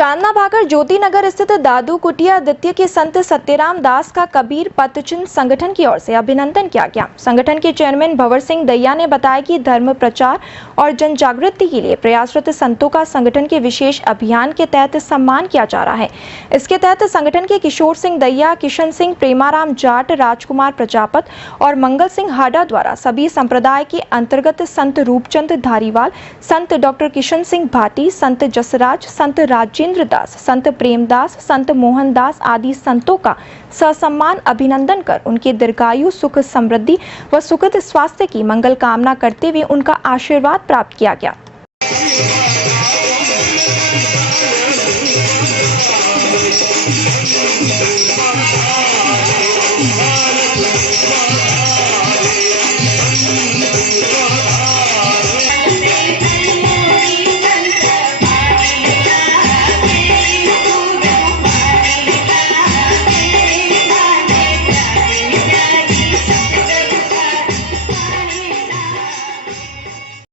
चांदना भागर ज्योति नगर स्थित दादू कुटिया द्वितीय के संत सत्यराम दास का कबीर पतचिन्ह संगठन की ओर से अभिनंदन किया गया। संगठन के चेयरमैन भंवर सिंह दैया ने बताया कि धर्म प्रचार और जन जागृति के लिए प्रयासरत संतों का संगठन के विशेष अभियान के तहत सम्मान किया जा रहा है। इसके तहत संगठन के किशोर सिंह दैया, किशन सिंह, प्रेमाराम जाट, राजकुमार प्रजापत और मंगल सिंह हाडा द्वारा सभी संप्रदाय के अंतर्गत संत रूपचंद धारीवाल, संत डॉक्टर किशन सिंह भाटी, संत जसराज, संत राजेंद्र दास, संत प्रेमदास, संत मोहन दास आदि संतों का ससम्मान अभिनंदन कर उनके दीर्घायु, सुख समृद्धि व सुखद स्वास्थ्य की मंगल कामना करते हुए उनका आशीर्वाद प्राप्त किया गया।